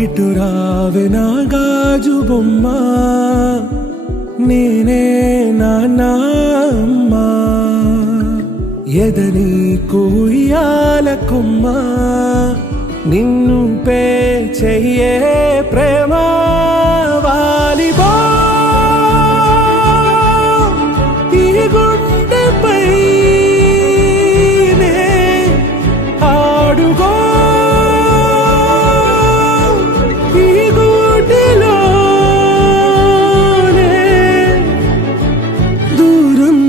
ఇటు రావే నా గాజు బొమ్మ, నేనే నాన్న అమ్మ. ఎదని కూయాల కొమ్మ, నిన్ను పే చెయ్యే ప్రేమ. వాలిబో ఈ గుండెపై నే ఆడుగో, ఈ గుడిలోనే దూరం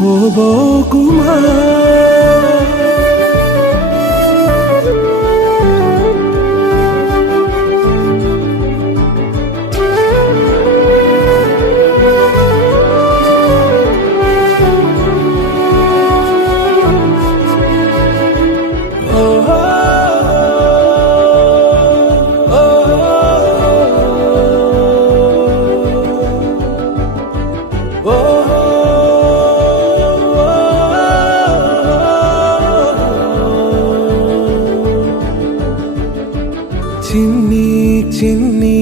పోబోకుమా. చిన్ని చిన్ని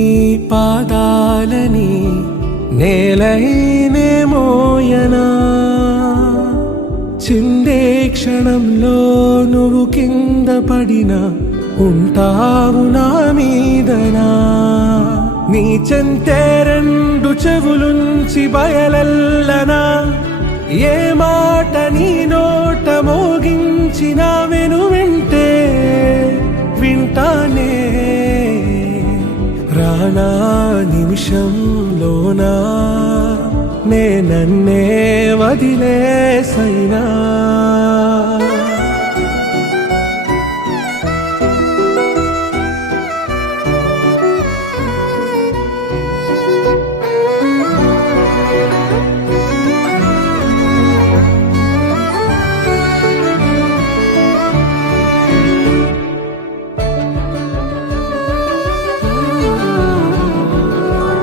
పాదాలని నేలైనే మోయనా, చిందే క్షణంలో నువ్వు కింద పడినా ఉంటావు నా మీదనా. నీ చెంతే రెండు చెవులుంచి బయలల్లనా, ఏ మాట నీ నోట మోగించిన వెను వింటే వింటానే. రానా నిమిషంలోనా నే నన్నే వదిలేసైనా.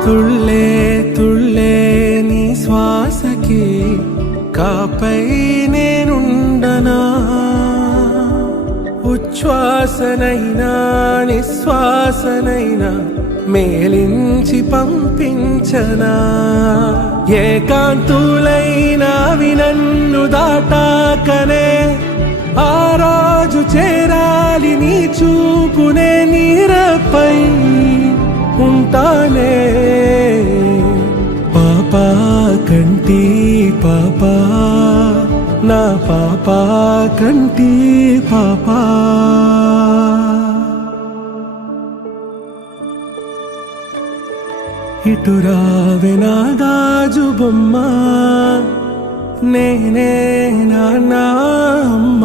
తుళ్ళే తుళ్ళే నీ శ్వాసకి కాపై నేనుండనా, ఉచ్ఛ్వాసనైనా నిశ్వాసనైనా మేలించి పంపించనా. ఏకాంతులైనవి నన్ను దాటాకనే ఆ రోజు చేరాలి నీ చూపునే నీరపై ఉంటానే. పాపా కంటి పాపా, నా పాపా కంటి పాపా. ఇటు రావే నా గాజు బొమ్మ, నేనే నాన్న అమ్మ.